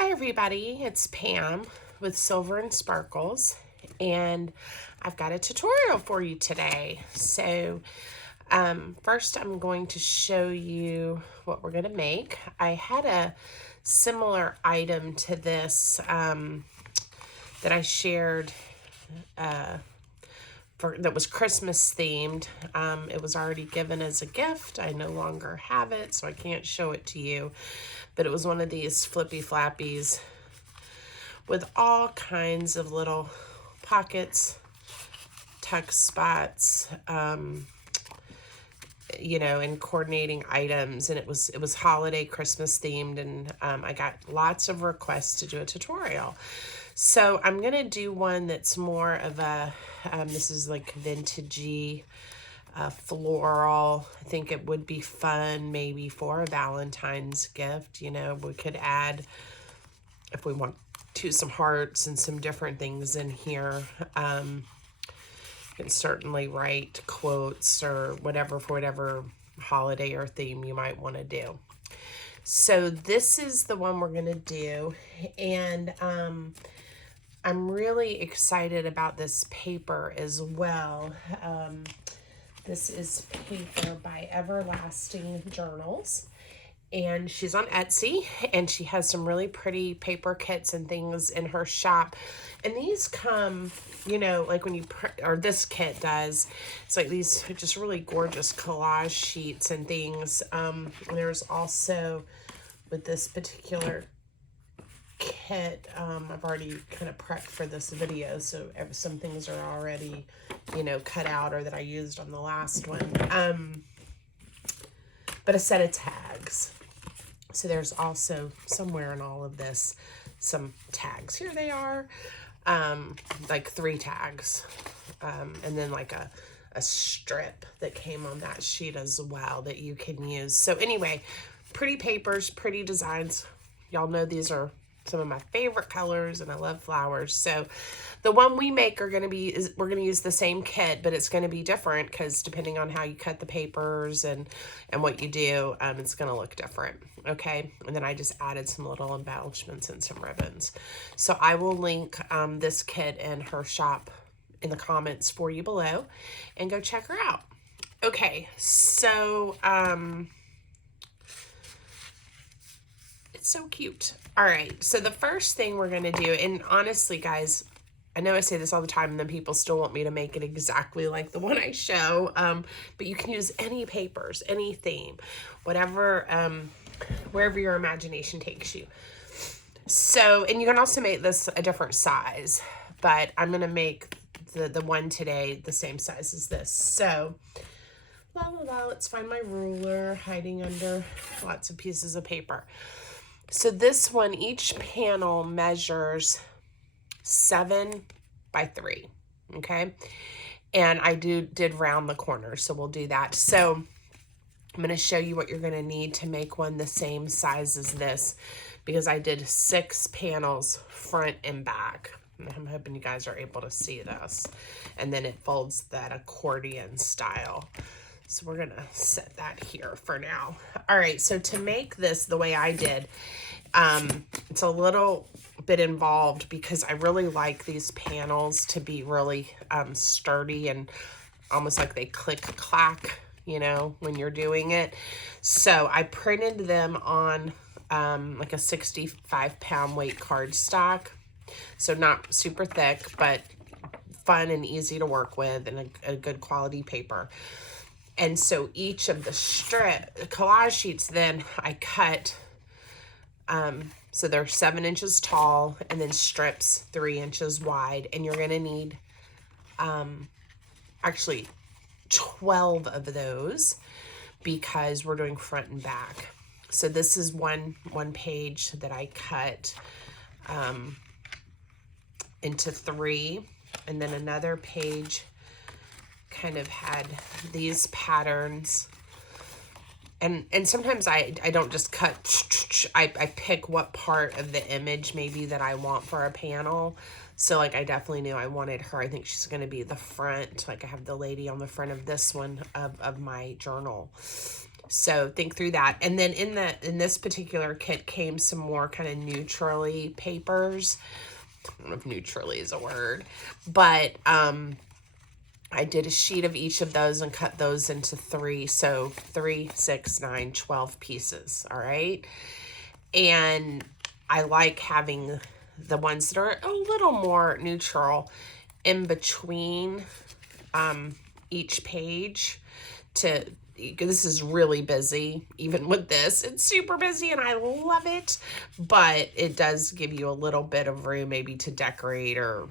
Hi everybody, it's Pam with Silver and Sparkles, and I've got a tutorial for you today. So first I'm going to show you what we're going to make. I had a similar item to this that I shared that was Christmas themed. It was already given as a gift. I no longer have it, so I can't show it to you. But it was one of these flippy flappies with all kinds of little pockets, tuck spots, and coordinating items. And it was holiday Christmas themed, and I got lots of requests to do a tutorial. So I'm gonna do one that's more of a, this is like vintagey, floral. I think it would be fun maybe for a Valentine's gift. You know, we could add, if we want to, some hearts and some different things in here. You can certainly write quotes or whatever for whatever holiday or theme you might want to do. So this is the one we're going to do, and I'm really excited about this paper as well. This is paper by Everlasting Journals, and she's on Etsy, and she has some really pretty paper kits and things in her shop. And these come, you know, like when you or this kit does, it's like these just really gorgeous collage sheets and things. There's also, with this particular kit, I've already kind of prepped for this video, so some things are already, you know, cut out or that I used on the last one. But a set of tags. So there's also somewhere in all of this some tags. Here they are, like 3 tags, and then like a strip that came on that sheet as well that you can use. So anyway, pretty papers, pretty designs. Y'all know these are some of my favorite colors, and I love flowers. So the one we make we're going to use the same kit, but it's going to be different because depending on how you cut the papers and what you do, it's going to look different. Okay. And then I just added some little embellishments and some ribbons. So I will link this kit and her shop in the comments for you below, and go check her out. Okay. So, it's so cute. All right, so the first thing we're gonna do, and honestly, guys, I know I say this all the time, and then people still want me to make it exactly like the one I show, but you can use any papers, any theme, whatever, wherever your imagination takes you. So, and you can also make this a different size, but I'm gonna make the one today the same size as this. So, let's find my ruler hiding under lots of pieces of paper. So this one, each panel measures 7 by 3, okay? And I did round the corners, so we'll do that. So I'm going to show you what you're going to need to make one the same size as this, because I did 6 panels front and back. I'm hoping you guys are able to see this. And then it folds that accordion style. So we're going to set that here for now. All right, so to make this the way I did, it's a little bit involved because I really like these panels to be really sturdy and almost like they click-clack, you know, when you're doing it. So I printed them on like a 65-pound weight cardstock. So not super thick, but fun and easy to work with, and a good quality paper. And so each of the collage sheets, then I cut, so they're 7 inches tall, and then strips 3 inches wide. And you're going to need actually 12 of those because we're doing front and back. So this is one page that I cut into 3, and then another page kind of had these patterns, and sometimes I don't just cut, I pick what part of the image maybe that I want for a panel. So like I definitely knew I wanted her. I think she's going to be the front, like I have the lady on the front of this one of my journal. So think through that. And then in this particular kit came some more kind of neutrally papers. I don't know if neutrally is a word, but I did a sheet of each of those and cut those into 3. So 3, 6, 9, 12 pieces. All right. And I like having the ones that are a little more neutral in between each page this is really busy. Even with this, it's super busy and I love it, but it does give you a little bit of room maybe to decorate or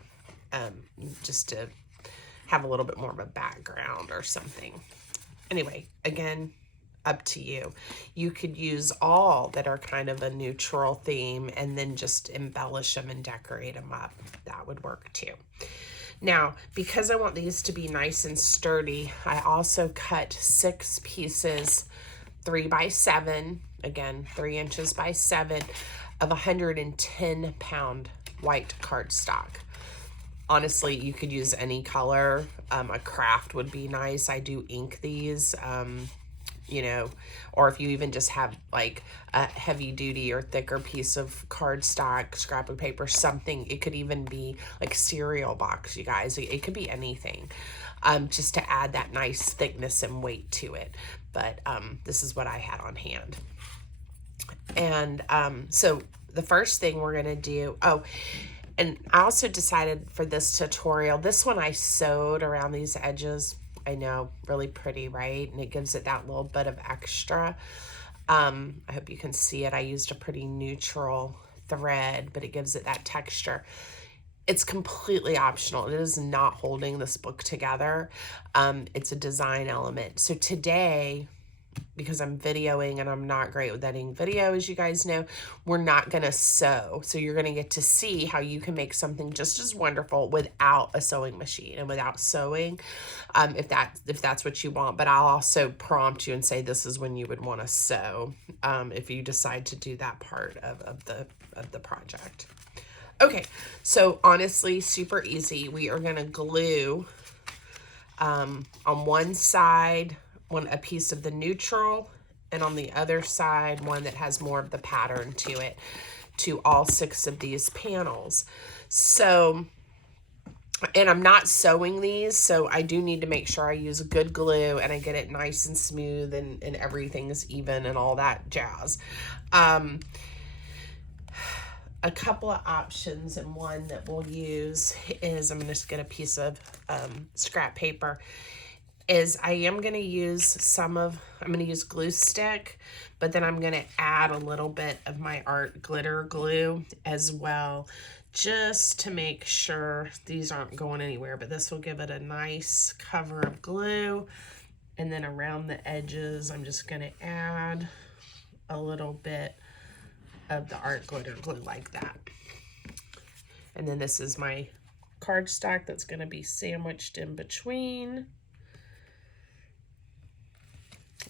just to have a little bit more of a background or something. Anyway, again, up to you. You could use all that are kind of a neutral theme and then just embellish them and decorate them up. That would work too. Now, because I want these to be nice and sturdy, I also cut 6 pieces, 3 by 7, again, 3 inches by 7, of 110-pound white cardstock. Honestly, you could use any color. A craft would be nice. I do ink these, you know, or if you even just have like a heavy duty or thicker piece of cardstock, scrap of paper, something. It could even be like cereal box, you guys. It could be anything, just to add that nice thickness and weight to it. But this is what I had on hand. And so the first thing we're gonna do, and I also decided for this tutorial, this one I sewed around these edges. I know, really pretty, right? And it gives it that little bit of extra. I hope you can see it. I used a pretty neutral thread, but it gives it that texture. It's completely optional. It is not holding this book together. It's a design element. So today, because I'm videoing and I'm not great with editing video, as you guys know, we're not going to sew. So you're going to get to see how you can make something just as wonderful without a sewing machine and without sewing, if that's what you want. But I'll also prompt you and say this is when you would want to sew, if you decide to do that part of the project. Okay, so honestly, super easy. We are going to glue on one side a piece of the neutral, and on the other side one that has more of the pattern to it, to all 6 of these panels. So, and I'm not sewing these, so I do need to make sure I use good glue and I get it nice and smooth and everything's even and all that jazz. A couple of options, and one that we'll use is, I'm just get a piece of scrap paper, is I am going to use I'm going to use glue stick, but then I'm going to add a little bit of my art glitter glue as well, just to make sure these aren't going anywhere. But this will give it a nice cover of glue. And then around the edges, I'm just going to add a little bit of the art glitter glue like that. And then this is my cardstock that's going to be sandwiched in between.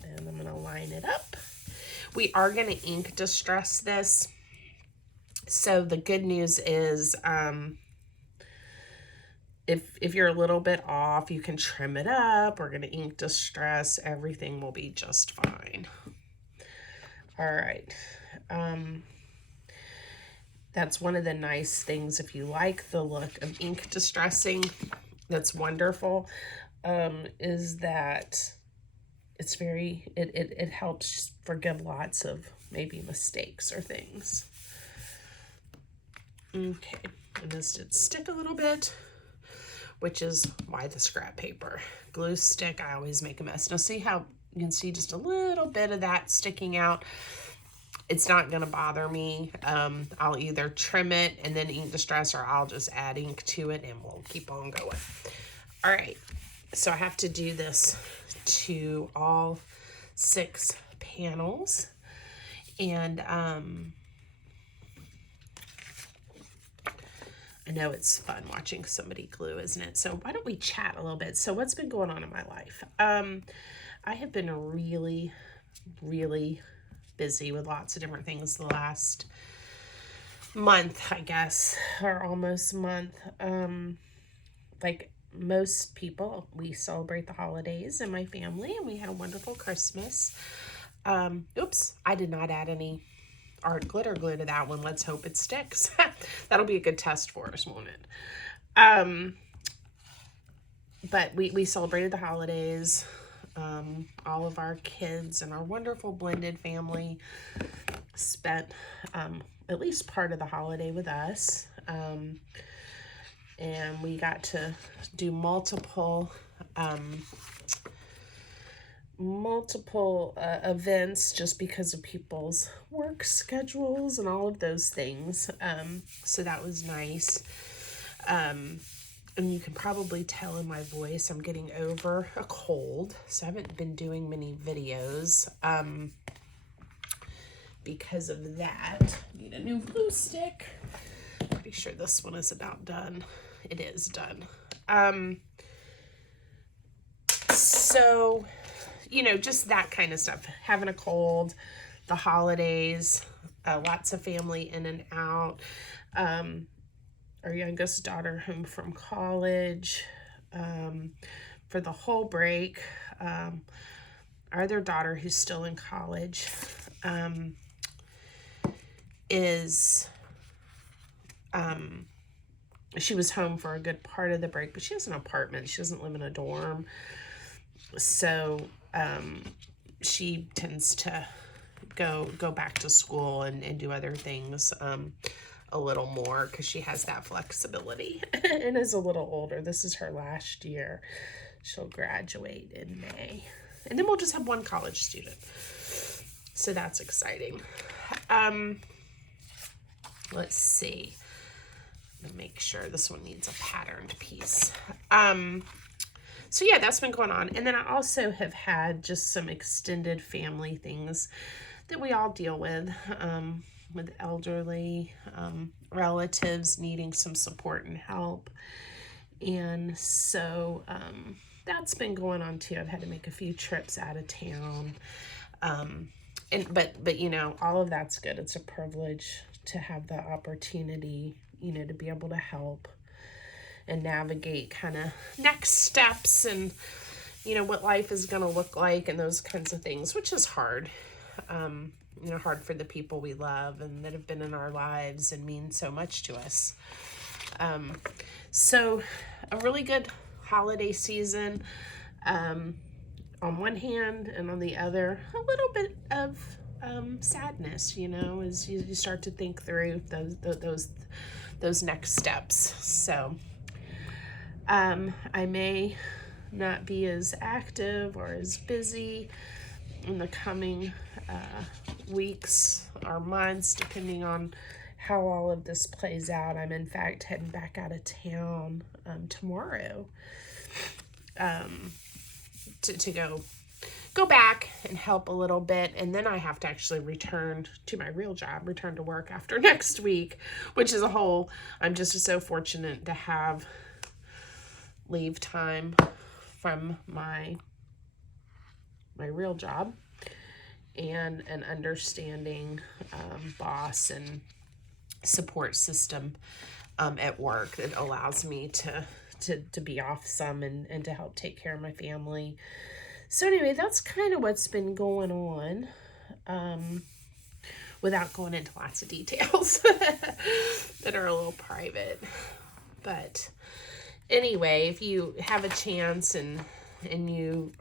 And I'm going to line it up. We are going to ink distress this. So the good news is, if you're a little bit off, you can trim it up. We're going to ink distress. Everything will be just fine. All right. That's one of the nice things, if you like the look of ink distressing, that's wonderful, is that it's it helps forgive lots of maybe mistakes or things. Okay, and this did stick a little bit, which is why the scrap paper. Glue stick, I always make a mess. Now see how you can see just a little bit of that sticking out? It's not gonna bother me. I'll either trim it and then ink distress, or I'll just add ink to it and we'll keep on going. All right, so I have to do this to all 6 panels. And I know it's fun watching somebody glue, isn't it? So why don't we chat a little bit? So what's been going on in my life? I have been really, really busy with lots of different things the last month, I guess, or almost month. Like most people, we celebrate the holidays in my family, and we had a wonderful Christmas. Oops, I did not add any art glitter glue to that one. Let's hope it sticks. That'll be a good test for us, won't it? But we celebrated the holidays. All of our kids and our wonderful blended family spent at least part of the holiday with us. And we got to do multiple events just because of people's work schedules and all of those things. So that was nice. And you can probably tell in my voice I'm getting over a cold, so I haven't been doing many videos because of that. Need a new glue stick. Pretty sure this one is about done. It is done. So, you know, just that kind of stuff. Having a cold, the holidays, lots of family in and out. Our youngest daughter home from college for the whole break. Our other daughter, who's still in college, she was home for a good part of the break, but she has an apartment. She doesn't live in a dorm. So she tends to go back to school and do other things a little more because she has that flexibility and is a little older. This is her last year. She'll graduate in May. And then we'll just have one college student. So that's exciting. Let's see. Let me make sure this one needs a patterned piece. So yeah, that's been going on. And then I also have had just some extended family things that we all deal with elderly relatives needing some support and help. And so that's been going on too. I've had to make a few trips out of town. But you know, all of that's good. It's a privilege to have the opportunity, you know, to be able to help and navigate kind of next steps and, you know, what life is going to look like and those kinds of things, which is hard. You know, hard for the people we love and that have been in our lives and mean so much to us. So a really good holiday season, on one hand, and on the other, a little bit of sadness, you know, as you start to think through those next steps. So I may not be as active or as busy in the coming weeks or months, depending on how all of this plays out. I'm in fact heading back out of town tomorrow to go back and help a little bit, and then I have to actually return to my real job, return to work after next week, which is a whole, I'm just so fortunate to have leave time from my real job and an understanding boss and support system at work that allows me to be off some and to help take care of my family. So anyway, that's kind of what's been going on, without going into lots of details that are a little private. But anyway, if you have a chance and you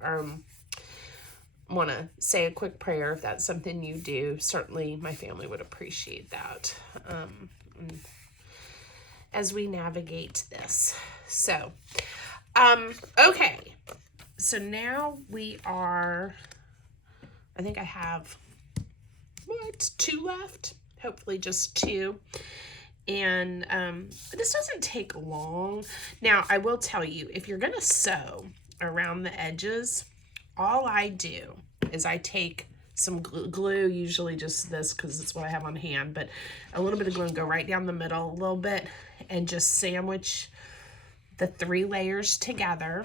want to say a quick prayer, if that's something you do, certainly my family would appreciate that as we navigate this. So, okay. So now we are, I think I have, 2 left? Hopefully just 2. And this doesn't take long. Now, I will tell you, if you're going to sew around the edges, all I do is I take some glue, usually just this because it's what I have on hand, but a little bit of glue, and go right down the middle a little bit and just sandwich the 3 layers together.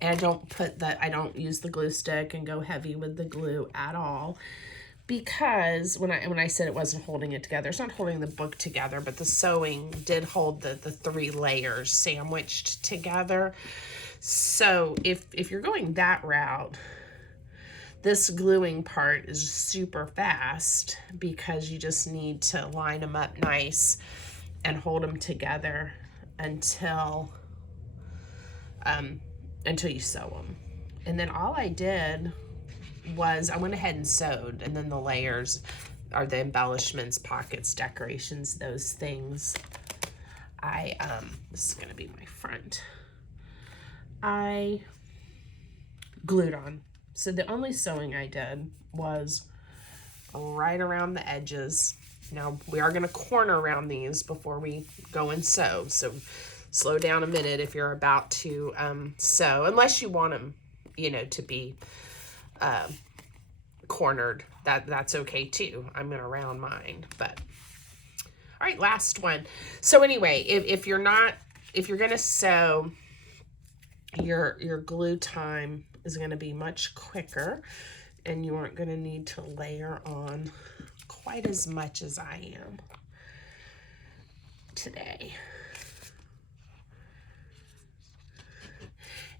And I don't use the glue stick and go heavy with the glue at all, because when I said it wasn't holding it together, it's not holding the book together, but the sewing did hold the 3 layers sandwiched together. So if you're going that route, This gluing part is super fast because you just need to line them up nice and hold them together until you sew them. And then all I did was I went ahead and sewed, and then the layers are the embellishments, pockets, decorations, those things. This is gonna be my front. I glued on. So the only sewing I did was right around the edges. Now we are gonna corner around these before we go and sew. So slow down a minute if you're about to sew, unless you want them, you know, to be cornered. That's okay too. I'm gonna round mine, but all right, last one. So anyway, if you're gonna sew, your glue time is gonna be much quicker, and you aren't gonna need to layer on quite as much as I am today.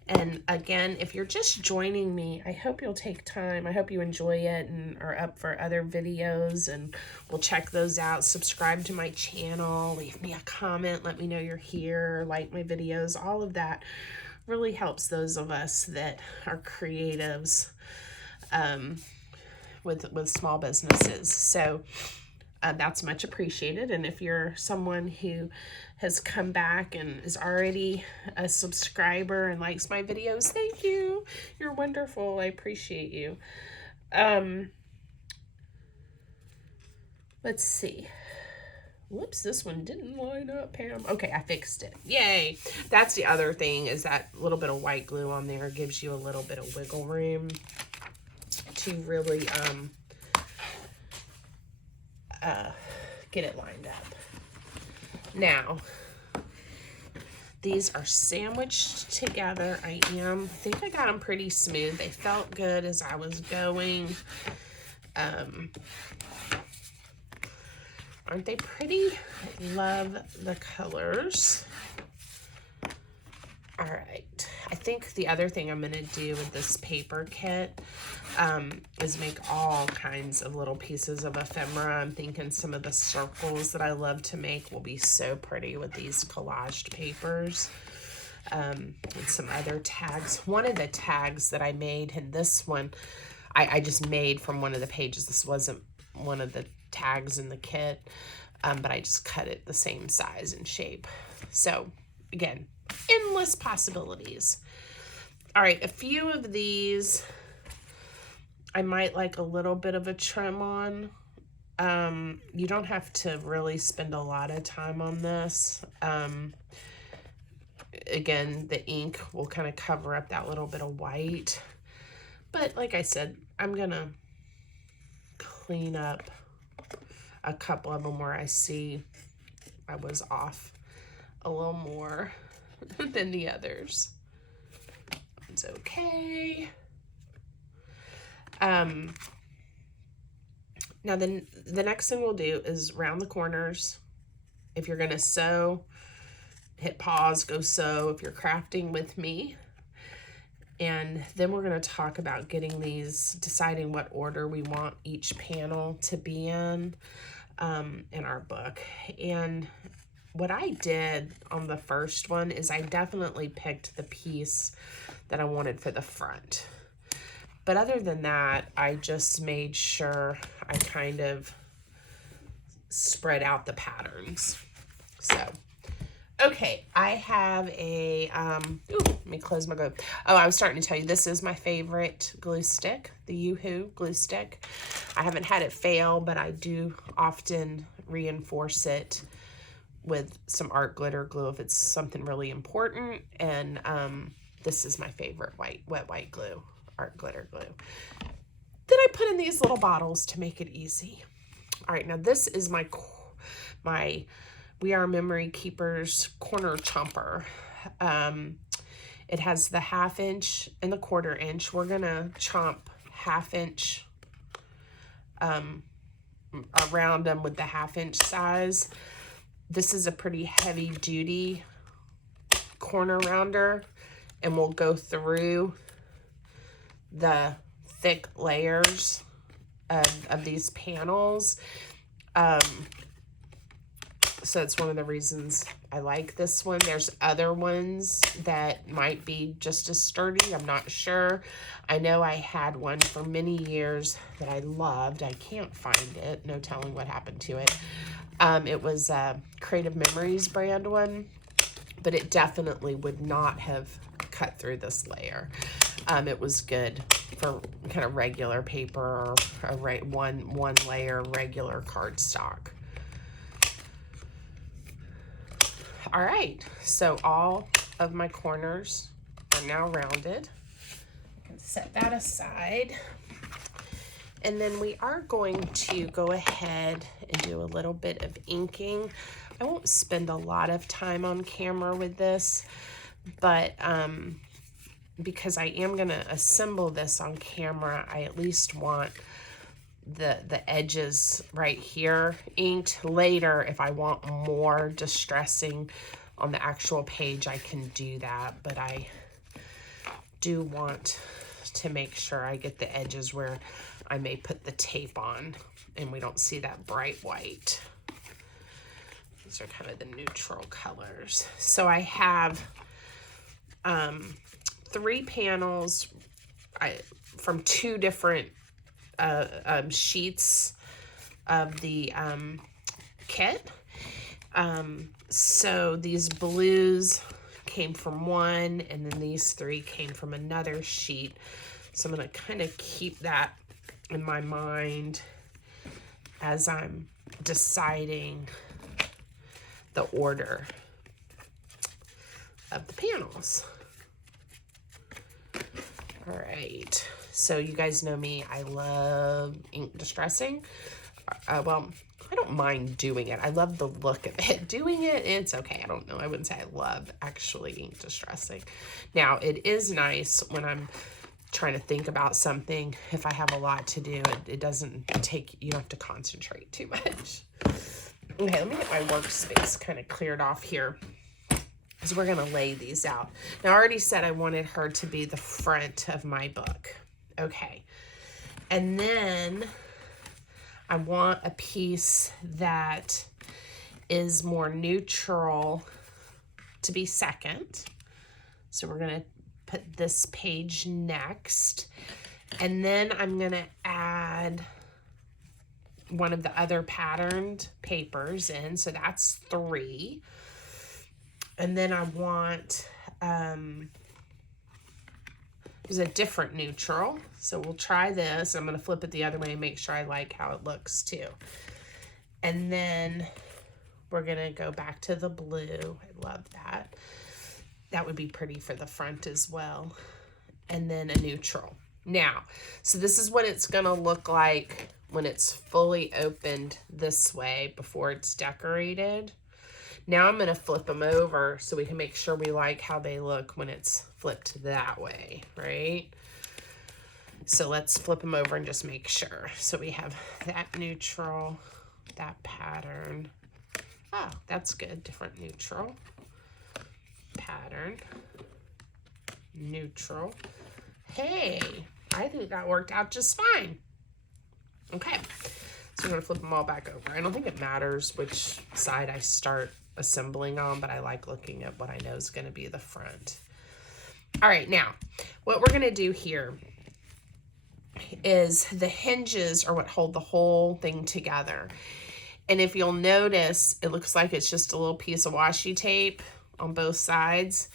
And again, if you're just joining me, I hope you'll take time. I hope you enjoy it and are up for other videos, and we'll check those out. Subscribe to my channel, leave me a comment, let me know you're here, like my videos. All of that really helps those of us that are creatives with small businesses. So that's much appreciated. And if you're someone who has come back and is already a subscriber and likes my videos, thank you. You're wonderful. I appreciate you. Let's see. Whoops, this one didn't line up, Pam. Okay, I fixed it. Yay. That's the other thing, is that little bit of white glue on there gives you a little bit of wiggle room to really get it lined up. Now, these are sandwiched together. I think I got them pretty smooth. They felt good as I was going. Aren't they pretty? I love the colors. All right. I think the other thing I'm going to do with this paper kit is make all kinds of little pieces of ephemera. I'm thinking some of the circles that I love to make will be so pretty with these collaged papers. And some other tags. One of the tags that I made, and this one I just made from one of the pages. This wasn't one of the tags in the kit, but I just cut it the same size and shape. So again, endless possibilities. All right, a few of these I might like a little bit of a trim on. You don't have to really spend a lot of time on this. Again, the ink will kind of cover up that little bit of white. But like I said, I'm gonna clean up a couple of them where I see I was off a little more than the others. It's okay. Now then the next thing we'll do is round the corners. If you're gonna sew, hit pause, go sew if you're crafting with me. And then we're going to talk about getting these, deciding what order we want each panel to be in our book. And what I did on the first one is I definitely picked the piece that I wanted for the front. But other than that, I just made sure I kind of spread out the patterns. So okay, I have a, let me close my glue. Oh, I was starting to tell you, this is my favorite glue stick, the Yoo-Hoo glue stick. I haven't had it fail, but I do often reinforce it with some art glitter glue if it's something really important. And this is my favorite wet white glue, art glitter glue. Then I put in these little bottles to make it easy. All right, now this is my We Are Memory Keepers corner chomper. It has the 1/2 inch and the 1/4 inch. We're gonna chomp 1/2 inch around them with the 1/2 inch size. This is a pretty heavy duty corner rounder, and we'll go through the thick layers of these panels. So it's one of the reasons I like this one. There's other ones that might be just as sturdy. I'm not sure. I know I had one for many years that I loved. I can't find it. No telling what happened to it. It was a Creative Memories brand one, but it definitely would not have cut through this layer. It was good for kind of regular paper or one layer regular cardstock. All right, so all of my corners are now rounded. I can set that aside. And then we are going to go ahead and do a little bit of inking. I won't spend a lot of time on camera with this, but because I am gonna assemble this on camera, I at least want the edges right here inked. Later, if I want more distressing on the actual page, I can do that, but I do want to make sure I get the edges where I may put the tape on and we don't see that bright white. These are kind of the neutral colors. So I have 3 panels from 2 different sheets of the kit. So these blues came from one, and then these 3 came from another sheet. So I'm going to kind of keep that in my mind as I'm deciding the order of the panels. All right, so you guys know me, I love ink distressing. Well, I don't mind doing it. I love the look of it. Doing it, it's okay. I don't know. I wouldn't say I love actually ink distressing. Now, it is nice when I'm trying to think about something. If I have a lot to do, it doesn't take, you don't have to concentrate too much. Okay, let me get my workspace kind of cleared off here, because we're going to lay these out. Now, I already said I wanted her to be the front of my book. Okay. And then I want a piece that is more neutral to be second. So we're going to put this page next. And then I'm going to add one of the other patterned papers in. So that's 3. And then I want, there's a different neutral. So we'll try this. I'm going to flip it the other way and make sure I like how it looks too. And then we're going to go back to the blue. I love that. That would be pretty for the front as well. And then a neutral. Now, so this is what it's going to look like when it's fully opened this way before it's decorated. Now I'm going to flip them over so we can make sure we like how they look when it's flipped that way, right? So let's flip them over and just make sure. So we have that neutral, that pattern. Oh, that's good. Different neutral, pattern, neutral. Hey, I think that worked out just fine. Okay, so I'm going to flip them all back over. I don't think it matters which side I start assembling on, but I like looking at what I know is going to be the front. All right, now what we're going to do here is the hinges are what hold the whole thing together. And if you'll notice, it looks like it's just a little piece of washi tape on both sides,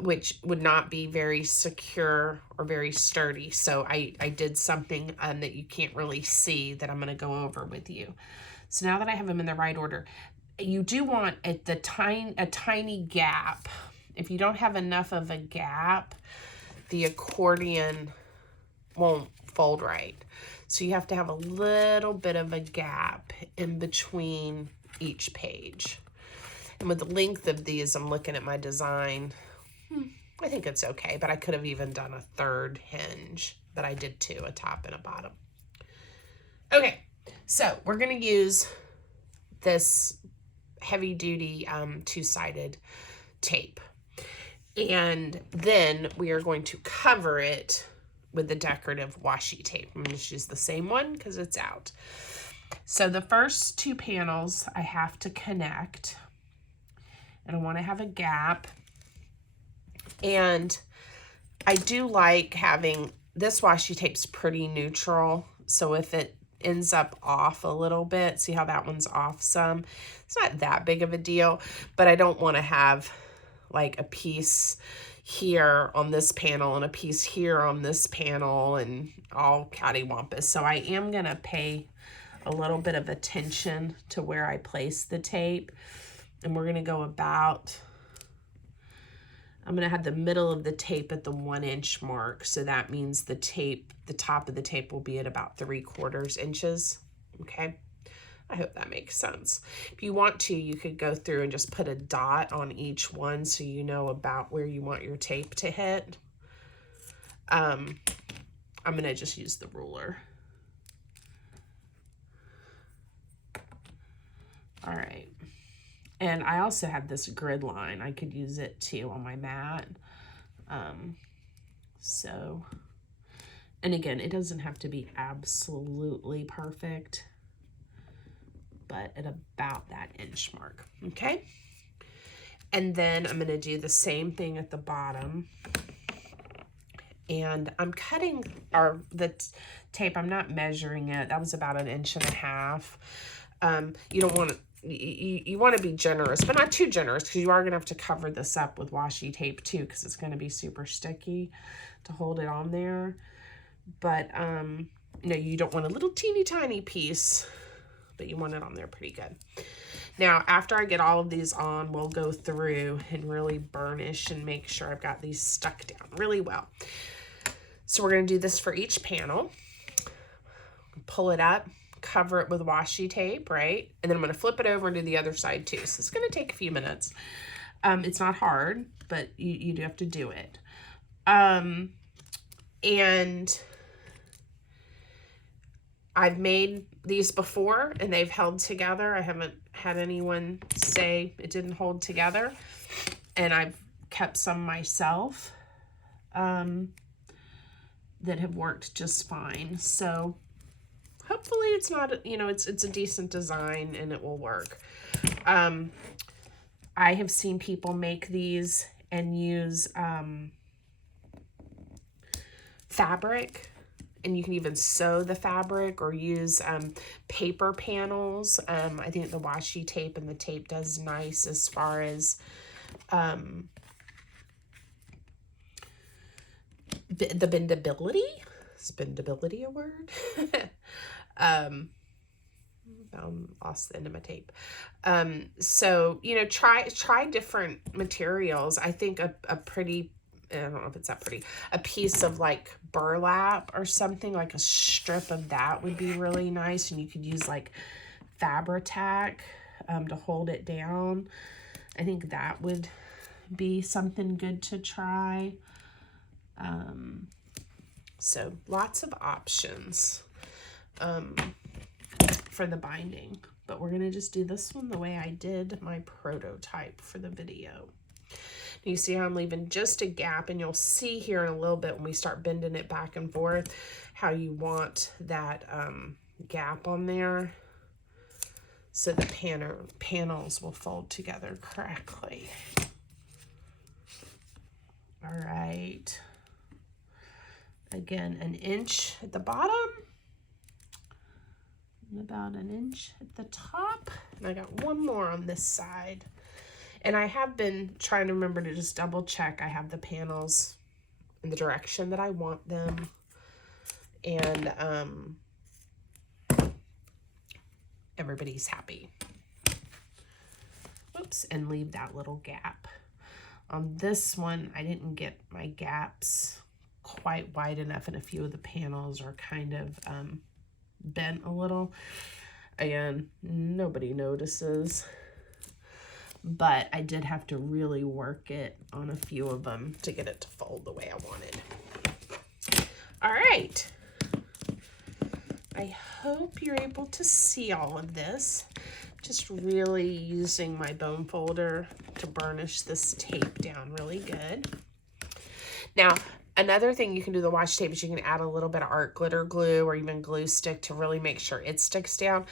which would not be very secure or very sturdy. So I did something that you can't really see that I'm going to go over with you. So now that I have them in the right order, you do want a tiny gap. If you don't have enough of a gap, the accordion won't fold right. So you have to have a little bit of a gap in between each page. And with the length of these, I'm looking at my design. I think it's okay, but I could have even done a 3rd hinge, but I did 2, a top and a bottom. Okay, so we're going to use this heavy duty 2-sided tape. And then we are going to cover it with the decorative washi tape. I'm going to use the same one because it's out. So the first 2 panels I have to connect, and I want to have a gap. And I do like having, this washi tape's pretty neutral, so if it ends up off a little bit, see how that one's off some? It's not that big of a deal, but I don't want to have like a piece here on this panel and a piece here on this panel and all cattywampus. So I am going to pay a little bit of attention to where I place the tape. And we're going to go about, I'm going to have the middle of the tape at the 1 inch mark. So that means the tape, the top of the tape will be at about 3/4 inches. Okay. I hope that makes sense. If you want to, you could go through and just put a dot on each one so you know about where you want your tape to hit. I'm going to just use the ruler. All right. And I also have this grid line. I could use it too on my mat. And again, it doesn't have to be absolutely perfect, but at about that inch mark, okay? And then I'm gonna do the same thing at the bottom. And I'm cutting the tape, I'm not measuring it. That was about 1.5 inches. You don't want to, you want to be generous, but not too generous, because you are going to have to cover this up with washi tape too, because it's going to be super sticky to hold it on there. But, you don't want a little teeny tiny piece, but you want it on there pretty good. Now, after I get all of these on, we'll go through and really burnish and make sure I've got these stuck down really well. So we're going to do this for each panel. Pull it up, cover it with washi tape, right? And then I'm going to flip it over and do the other side too. So it's going to take a few minutes. It's not hard, but you do have to do it. And I've made these before and they've held together. I haven't had anyone say it didn't hold together. And I've kept some myself that have worked just fine. So hopefully it's not, it's a decent design and it will work. I have seen people make these and use fabric, and you can even sew the fabric or use paper panels. I think the washi tape and the tape does nice as far as the bendability. Is bendability a word? I lost the end of my tape. So, try different materials. I think a pretty, I don't know if it's that pretty, a piece of like burlap or something, like a strip of that would be really nice. And you could use like Fabri-Tac to hold it down. I think that would be something good to try. So lots of options for the binding, but we're going to just do this one the way I did my prototype for the video. You see how I'm leaving just a gap, and you'll see here in a little bit when we start bending it back and forth how you want that gap on there so the panels will fold together correctly. All right. Again, 1 inch at the bottom and about 1 inch at the top. And I got one more on this side. And I have been trying to remember to just double check I have the panels in the direction that I want them. And everybody's happy. Whoops, and leave that little gap. On this one, I didn't get my gaps quite wide enough, and a few of the panels are kind of bent a little. Again, nobody notices, but I did have to really work it on a few of them to get it to fold the way I wanted. All right. I hope you're able to see all of this. Just really using my bone folder to burnish this tape down really good. Now, Another thing you can do the washi tape is you can add a little bit of art glitter glue or even glue stick to really make sure it sticks down.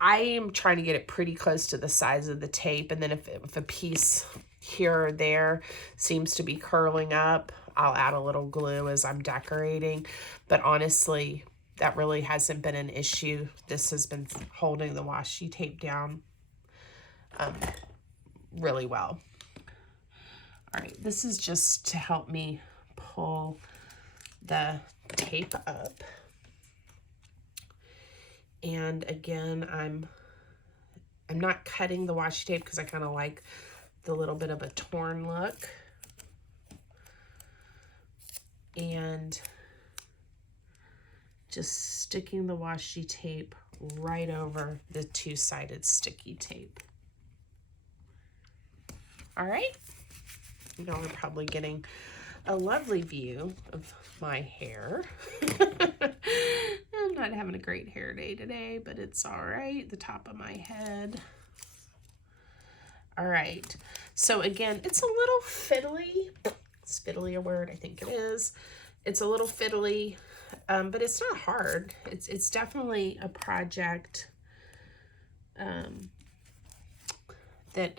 I am trying to get it pretty close to the size of the tape, and then if a piece here or there seems to be curling up, I'll add a little glue as I'm decorating. But honestly, that really hasn't been an issue. This has been holding the washi tape down really well. All right, this is just to help me pull the tape up. And again, I'm not cutting the washi tape because I kind of like the little bit of a torn look. And just sticking the washi tape right over the two-sided sticky tape. All right, y'all are probably getting a lovely view of my hair. I'm not having a great hair day today, but it's all right. The top of my head. All right, so again, it's a little fiddly. Is fiddly a word? I think it is. It's a little fiddly, but it's not hard. It's definitely a project that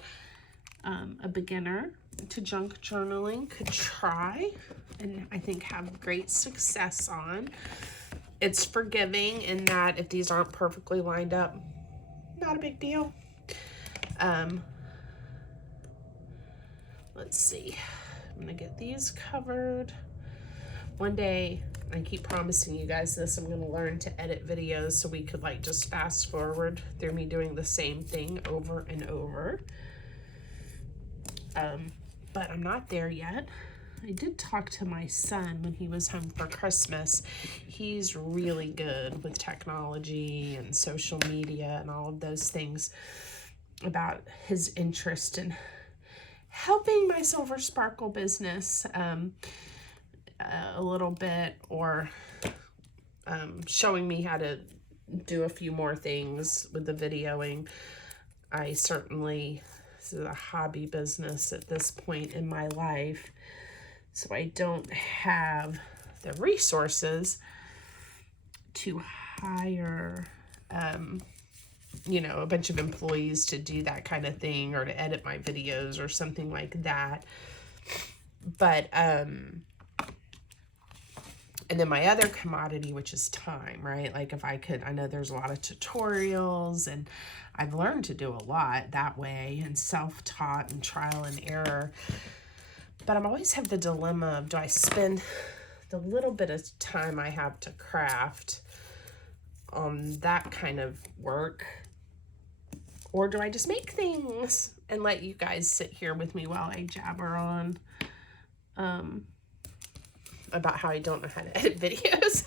a beginner to junk journaling could try and I think have great success on. It's forgiving in that if these aren't perfectly lined up, not a big deal. Let's see. I'm gonna get these covered. One day, I keep promising you guys this, I'm gonna learn to edit videos so we could like just fast forward through me doing the same thing over and over. But I'm not there yet. I did talk to my son when he was home for Christmas. He's really good with technology and social media and all of those things, about his interest in helping my Silver Sparkle business a little bit, or showing me how to do a few more things with the videoing. I certainly, this is a hobby business at this point in my life, so I don't have the resources to hire you know, a bunch of employees to do that kind of thing, or to edit my videos or something like that. But and then my other commodity, which is time, right? Like if I could, I know there's a lot of tutorials and I've learned to do a lot that way, and self-taught and trial and error. But I'm always have the dilemma of, do I spend the little bit of time I have to craft on that kind of work, or do I just make things and let you guys sit here with me while I jabber on about how I don't know how to edit videos?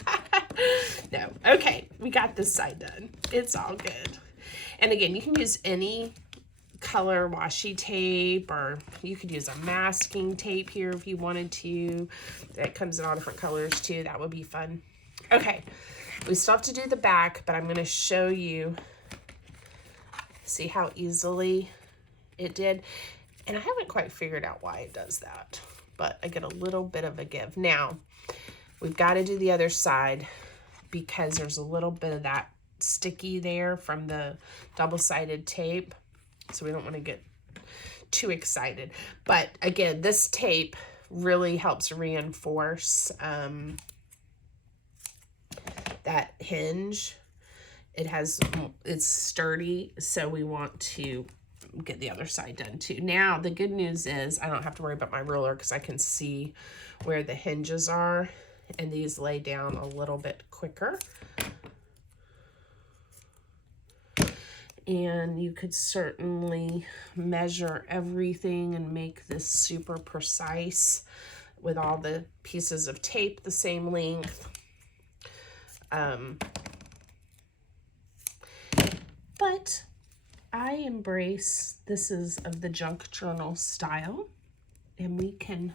No. Okay, we got this side done. It's all good. And again, you can use any color washi tape, or you could use a masking tape here if you wanted to. That comes in all different colors too. That would be fun. Okay, we still have to do the back, but I'm going to show you. See how easily it did? And I haven't quite figured out why it does that, but I get a little bit of a give. Now, we've got to do the other side because there's a little bit of that sticky there from the double-sided tape, so we don't want to get too excited. But again, this tape really helps reinforce that hinge. It's sturdy, so we want to get the other side done too. Now, the good news is I don't have to worry about my ruler because I can see where the hinges are, and these lay down a little bit quicker. And you could certainly measure everything and make this super precise with all the pieces of tape the same length. But I embrace, this is of the junk journal style, and we can,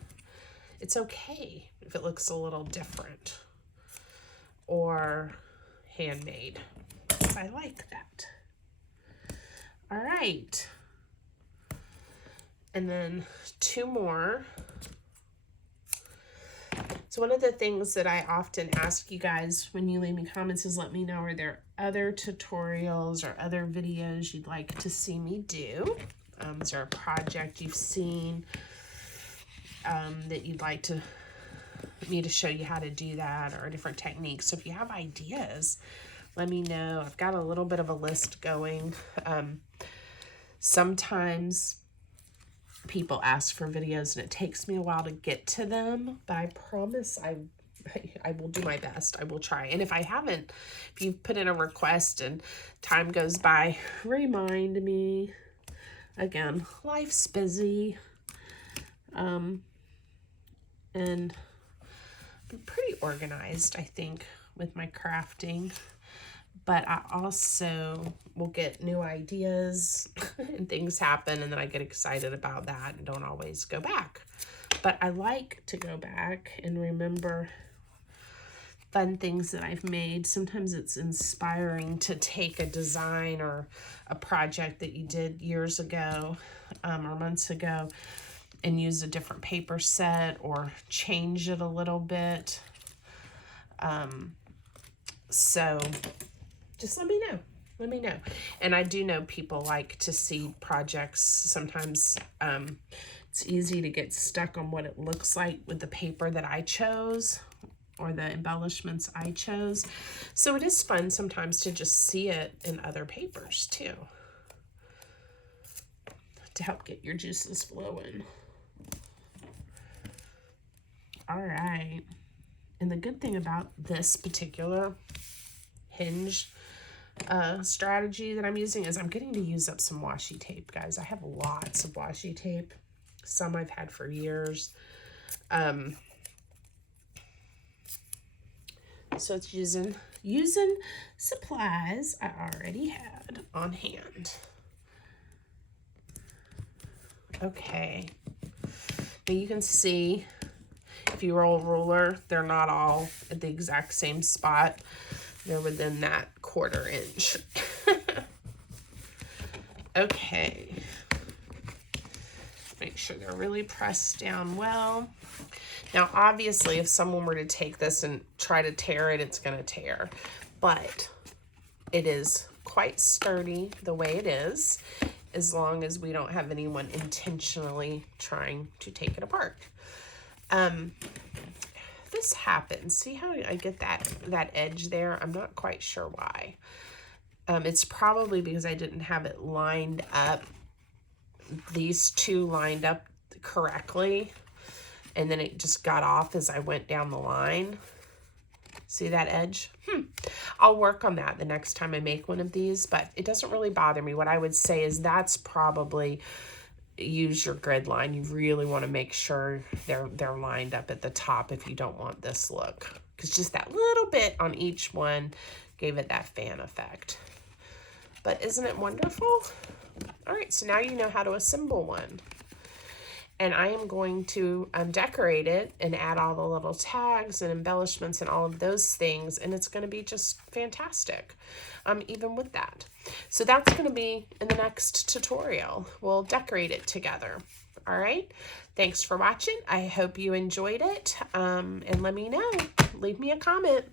it's okay if it looks a little different or handmade. I like that. All right. And then two more. So one of the things that I often ask you guys when you leave me comments is let me know, are there other tutorials or other videos you'd like to see me do? Is there a project you've seen that you'd like me to show you how to do that, or different techniques? So if you have ideas, let me know. I've got a little bit of a list going. Sometimes people ask for videos and it takes me a while to get to them, but I promise I will do my best. I will try. And if I haven't, if you put in a request and time goes by, remind me. Again, life's busy. And I'm pretty organized, I think, with my crafting. But I also will get new ideas and things happen, and then I get excited about that and don't always go back. But I like to go back and remember fun things that I've made. Sometimes it's inspiring to take a design or a project that you did years ago or months ago and use a different paper set or change it a little bit. So just let me know. Let me know. And I do know people like to see projects. Sometimes it's easy to get stuck on what it looks like with the paper that I chose or the embellishments I chose. So it is fun sometimes to just see it in other papers too, to help get your juices flowing. All right. And the good thing about this particular hinge strategy that I'm using is I'm getting to use up some washi tape, guys. I have lots of washi tape. Some I've had for years. So it's using supplies I already had on hand. Okay. Now you can see, if you roll a ruler, they're not all at the exact same spot. They're within that 1/4 inch. Okay. Make sure they're really pressed down well. Now, obviously, if someone were to take this and try to tear it, it's going to tear. But it is quite sturdy the way it is, as long as we don't have anyone intentionally trying to take it apart. This happens. See how I get that edge there? I'm not quite sure why. It's probably because I didn't have it lined up, these two lined up correctly, and then it just got off as I went down the line. See that edge? I'll work on that the next time I make one of these, but it doesn't really bother me. What I would say is that's probably, use your grid line. You really want to make sure they're lined up at the top if you don't want this look, because just that little bit on each one gave it that fan effect. But isn't it wonderful? All right, so now you know how to assemble one. And I am going to decorate it and add all the little tags and embellishments and all of those things, and it's going to be just fantastic, even with that. So that's going to be in the next tutorial. We'll decorate it together. All right. Thanks for watching. I hope you enjoyed it, and let me know. Leave me a comment.